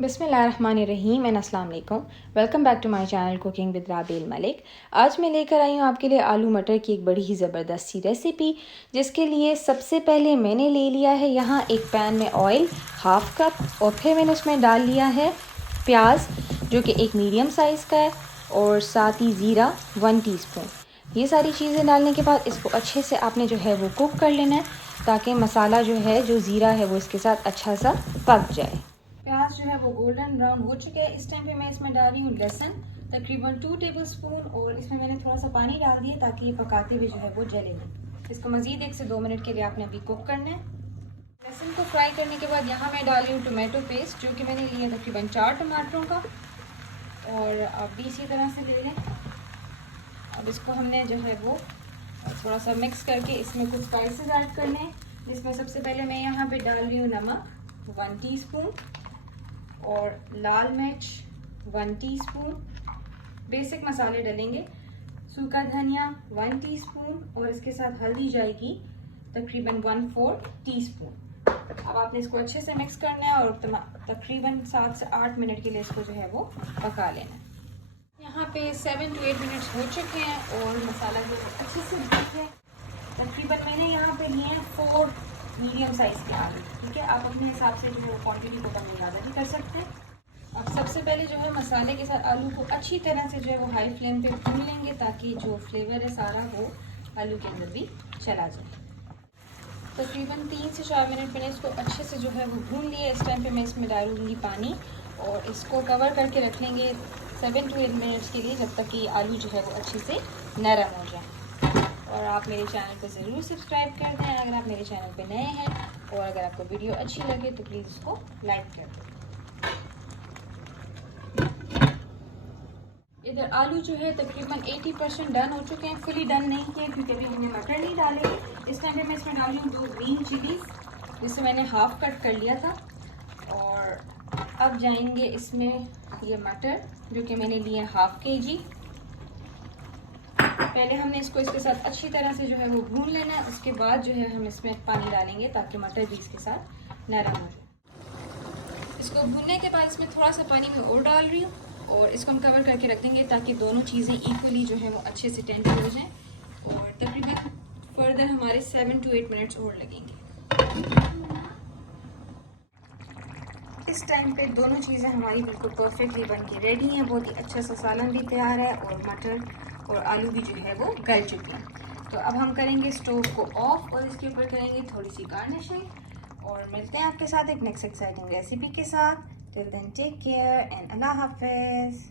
बिस्मिल्लाहिर्रहमानिर्रहीम एंड अस्सलाम वालेकुम। Welcome back to my channel cooking with Rabel Malik. आज मैं लेकर आई हूँ आपके लिए आलू मटर की एक बड़ी ही ज़बरदस्त सी रेसिपी, जिसके लिए सबसे पहले मैंने ले लिया है यहाँ एक पैन में ऑयल 1/2 कप, और फिर मैंने उसमें डाल लिया है प्याज जो कि एक मीडियम साइज़ का है, और साथ ही ज़ीरा 1 टीस्पून। ये सारी चीज़ें डालने के बाद इसको अच्छे से आपने जो है वो कुक कर लेना है, ताकि मसाला जो है जो ज़ीरा है वो इसके साथ अच्छा सा पक जाए। प्याज जो है वो गोल्डन ब्राउन हो चुके हैं। इस टाइम पे मैं इसमें डाल रही हूँ लहसुन तकरीबन 2 टेबलस्पून, और इसमें मैंने थोड़ा सा पानी डाल दिया ताकि ये पकाते हुए जो है वो जले नहीं। इसको मज़ीद 1 से 2 मिनट के लिए आपने अभी कुक करना है। लहसुन को फ्राई करने के बाद यहाँ मैं डाल रही हूँ टोमेटो पेस्ट, जो कि मैंने लिया तकरीबन 4 टमाटरों का, और आप भी इसी तरह से ले लें। अब इसको हमने जो है वो थोड़ा सा मिक्स करके इसमें कुछ स्पाइसेस ऐड करने हैं, जिसमें सबसे पहले मैं यहाँ पे डाल रही हूँ नमक 1 टीस्पून, और लाल मिर्च 1 टीस्पून, बेसिक मसाले डलेंगे, सूखा धनिया 1 टीस्पून, और इसके साथ हल्दी जाएगी तकरीबन 1/4 टीस्पून। अब आपने इसको अच्छे से मिक्स करना है और तकरीबन 7 से 8 मिनट के लिए इसको जो है वो पका लेना है। यहाँ पे 7 to 8 मिनट्स हो चुके हैं और मसाला जो है अच्छे से भुन है। तकरीबन मैंने यहाँ पे लिए हैं 4 मीडियम साइज़ के आलू, ठीक है। आप अपने हिसाब से जो है क्वांटिटी को कम ज़्यादा भी कर सकते हैं। अब सबसे पहले जो है मसाले के साथ आलू को अच्छी तरह से जो है वो हाई फ्लेम पे भून लेंगे, ताकि जो फ्लेवर है सारा वो आलू के अंदर भी चला जाए। तकरीबन 3 से 4 मिनट मैंने इसको अच्छे से जो है वो भून लिया। इस टाइम पे मैं इसमें डालूँगी पानी, और इसको कवर करके रख लेंगे 7 to 8 मिनट्स के लिए, जब तक कि आलू जो है वो अच्छे से नरम हो जाए। और आप मेरे चैनल को ज़रूर सब्सक्राइब कर दें अगर आप मेरे चैनल पे नए हैं, और अगर आपको वीडियो अच्छी लगे तो प्लीज़ उसको लाइक कर दें। इधर आलू जो है तकरीबन 80% डन हो चुके हैं, फुली डन नहीं किए क्योंकि अभी हमने मटर नहीं डाले। इस टाइम पे मैं इसमें डाल रही हूँ 2 ग्रीन चिलीज़, जिसे मैंने हाफ कट कर लिया था। और अब जाएंगे इसमें ये मटर, जो कि मैंने लिए 1/2 kg। पहले हमने इसको इसके साथ अच्छी तरह से जो है वो भून लेना है, उसके बाद जो है हम इसमें पानी डालेंगे ताकि मटर भी इसके साथ नरम हो जाए। इसको भूनने के बाद इसमें थोड़ा सा पानी में और डाल रही हूँ, और इसको हम कवर करके रख देंगे ताकि दोनों चीज़ें इक्वली जो है वो अच्छे से टेंडर हो जाएं। और तकरीबन फर्दर हमारे 7 to 8 मिनट्स और लगेंगे। इस टाइम पे दोनों चीज़ें हमारी बिल्कुल परफेक्टली बन के रेडी हैं। बहुत ही अच्छा सा सालन भी तैयार है, और मटर और आलू भी जो है वो गल चुके हैं। तो अब हम करेंगे स्टोव को ऑफ, और इसके ऊपर करेंगे थोड़ी सी गार्निशिंग, और मिलते हैं आपके साथ एक नेक्स्ट एक्साइटिंग रेसिपी के साथ। Till then take care and अल्लाह हाफिज़।